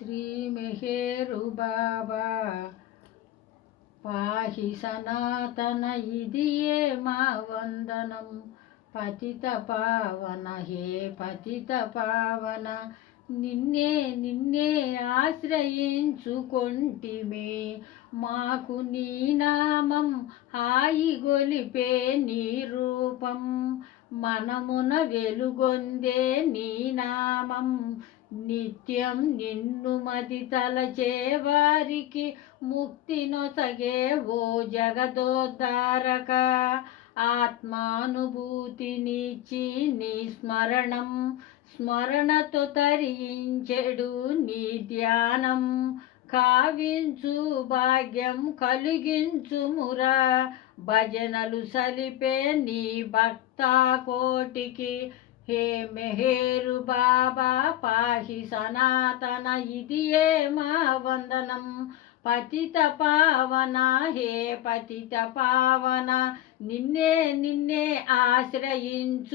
శ్రీ మెహేరు బాబా పాహి సనాతన ఇదియే మా వందనం? పతిత పావన హే పతిత పావన నిన్నే నిన్నే ఆశ్రయించుకొంటిమే. మాకు నీ నామం హాయి గొలిపే నీ రూపం. మనమున వెలుగొందే నీ నామం. నిత్యం నిన్ను మది తలచే వారికి ముక్తి నొసగే ఓ జగదోద్ధారక ఆత్మానుభూతినిచ్చి నీ స్మరణం స్మరణతో తరించెడు నీ ధ్యానం. కావించు భాగ్యం కలిగించుమురా భజనలు సలిపే నీ భక్తా కోటికి హే మెహేరు బాబా పాహి సనాతన ఇదియే మా వందనం? పతిత పావన హే పతిత పావన నిన్నే నిన్నే ఆశ్రయించుకొంటిమి.